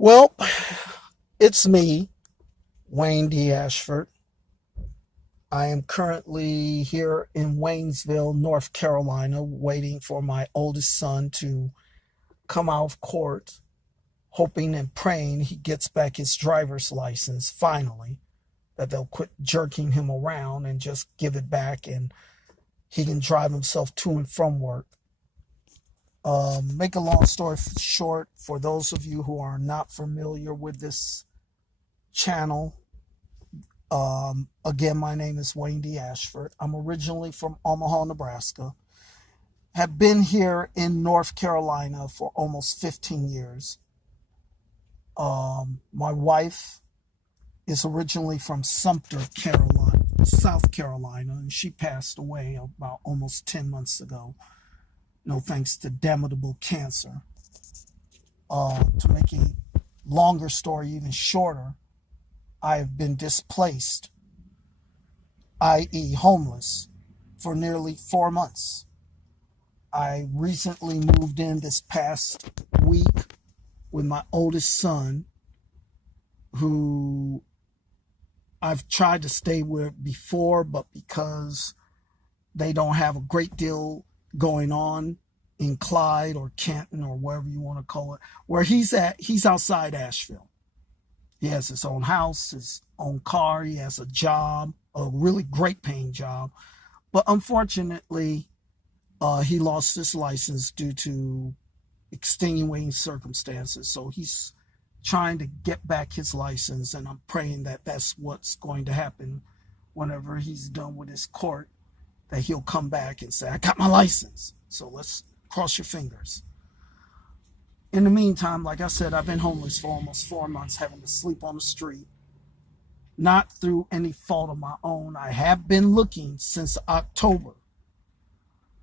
Well, it's me, Wayne D. Ashford. I am currently here in Waynesville, North Carolina, waiting for my oldest son to come out of court, hoping and praying he gets back his driver's license finally, that they'll quit jerking him around and just give it back and he can drive himself to and from work. Make a long story short, for those of you who are not familiar with this channel, again, my name is Wayne D. Ashford. I'm originally from Omaha, Nebraska. Have been here in North Carolina for almost 15 years. My wife is originally from Sumter, Carolina, South Carolina, and she passed away about almost 10 months ago. No thanks to damnable cancer. To make a longer story even shorter, I have been displaced, i.e. homeless, for nearly 4 months. I recently moved in this past week with my oldest son, who I've tried to stay with before, but because they don't have a great deal going on in Clyde or Canton or wherever you want to call it, where he's at, he's outside Asheville. He has his own house, his own car. He has a job, a really great paying job. But unfortunately, he lost his license due to extenuating circumstances. So he's trying to get back his license, and I'm praying that that's what's going to happen whenever he's done with his court, that he'll come back and say, I got my license. So let's cross your fingers. In the meantime, like I said, I've been homeless for almost 4 months, having to sleep on the street, not through any fault of my own. I have been looking since October.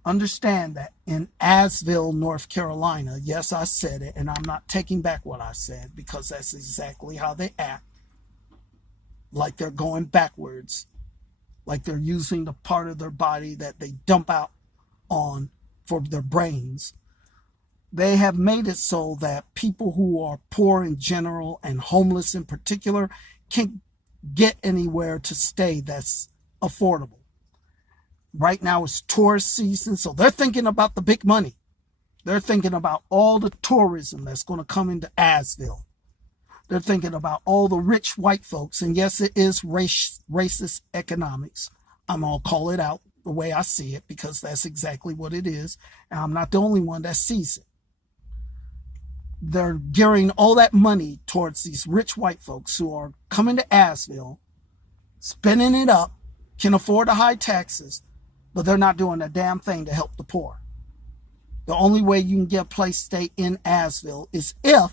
Understand that in Asheville, North Carolina, yes, I said it, and I'm not taking back what I said, because that's exactly how they act, like they're going backwards, like they're using the part of their body that they dump out on for their brains. They have made it so that people who are poor in general and homeless in particular can't get anywhere to stay that's affordable. Right now it's tourist season, so they're thinking about the big money. They're thinking about all the tourism that's going to come into Asheville. They're thinking about all the rich white folks, and yes, it is racist economics. I'm going to call it out the way I see it, because that's exactly what it is, and I'm not the only one that sees it. They're gearing all that money towards these rich white folks who are coming to Asheville, spending it up, can afford the high taxes, but they're not doing a damn thing to help the poor. The only way you can get a place to stay in Asheville is if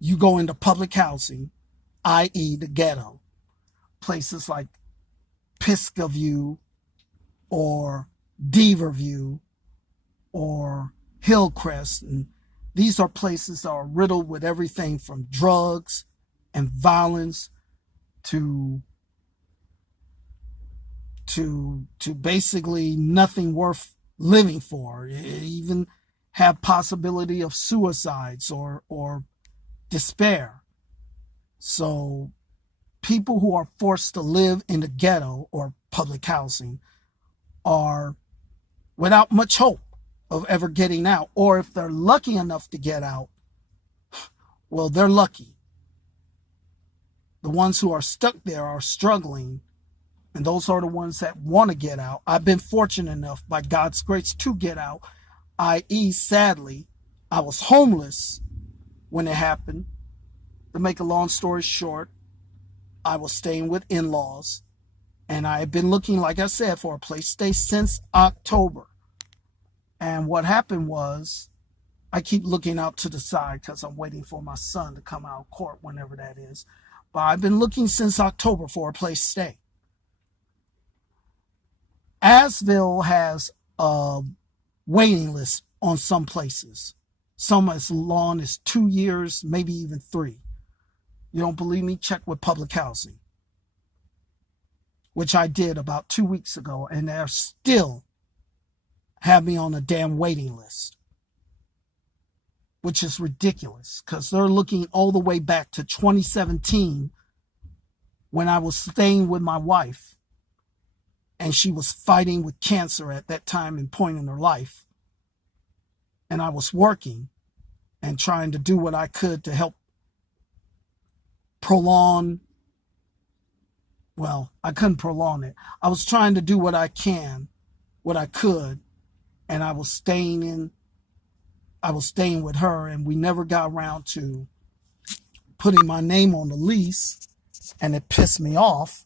you go into public housing, i.e. the ghetto. Places like Pisgah View or Deaverview or Hillcrest, and these are places that are riddled with everything from drugs and violence to basically nothing worth living for. Even have possibility of suicides or despair. So people who are forced to live in the ghetto or public housing are without much hope of ever getting out. Or if they're lucky enough to get out, well, they're lucky. The ones who are stuck there are struggling, and those are the ones that want to get out. I've been fortunate enough, by God's grace, to get out, i.e., sadly, I was homeless when it happened. To make a long story short, I was staying with in-laws, and I have been looking, like I said, for a place to stay since October. And what happened was, I keep looking out to the side because I'm waiting for my son to come out of court, whenever that is. But I've been looking since October for a place to stay. Asheville has a waiting list on some places. Some as long as 2 years, maybe even 3. You don't believe me? Check with public housing, which I did about 2 weeks ago, and they're still have me on a damn waiting list. which is ridiculous because they're looking all the way back to 2017 when I was staying with my wife and she was fighting with cancer at that time and point in her life. And I was working and trying to do what I could to help prolong. Well, I couldn't prolong it. I was trying to do what I could, and I was staying with her, and we never got around to putting my name on the lease, and it pissed me off